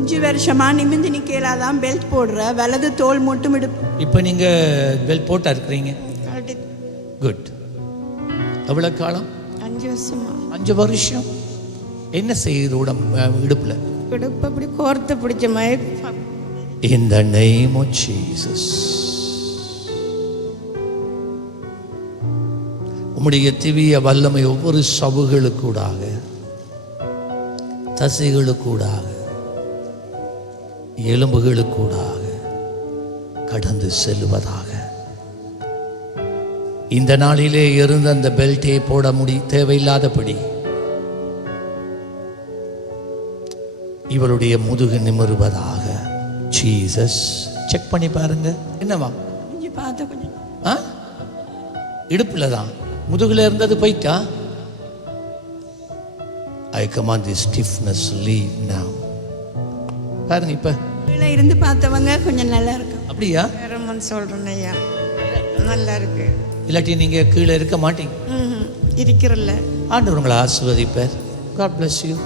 அஞ்சு வருஷமா நிமிந்து நிக்கலாதான் பெல்ட் போடுற வலது தோல் மட்டும் இடுப்பு இப்போ நீங்கள் பெல் போட்டா இருக்கிறீங்க. குட் எவ்வளோ காலம்? அஞ்சு வருஷமா. அஞ்சு வருஷம். என்ன செய்யுது உடம் இடுப்பில்? இடுப்பு அப்படி கோர்த்து பிடிச்ச மாதிரி. In the name of Jesus. உம்முடைய திவ்ய வல்லமை ஒவ்வொரு சவுகளுக்கூடாக தசைகளுக்கூடாக எலும்புகளுக்கூடாக கடந்து செல்வதாக. இந்த நாளிலே இருந்த அந்த பெல்ட்டை போட முடி தேவையில்லாதபடி இவளுடைய முதுகு நிமிருவதாக. ஜீசஸ் செக் பண்ணி பாருங்க. என்னவா? ஆ? இடுப்புல தான். முதுகுல இருந்தது போயிட்டா? I command the stiffness leave now பாருங்க இப்ப. இருந்து பார்த்தவங்க கொஞ்சம் நல்லா இருக்கு. அப்படியா? வேறமன்னு சொல்றேன் ஐயா. நல்லா இருக்கு. இல்லாட்டி நீங்க கீழே இருக்க மாட்டீங்க. இருக்கிறல்ல ஆண்டவர் உங்களை ஆசிர்வதிப்பார். God bless you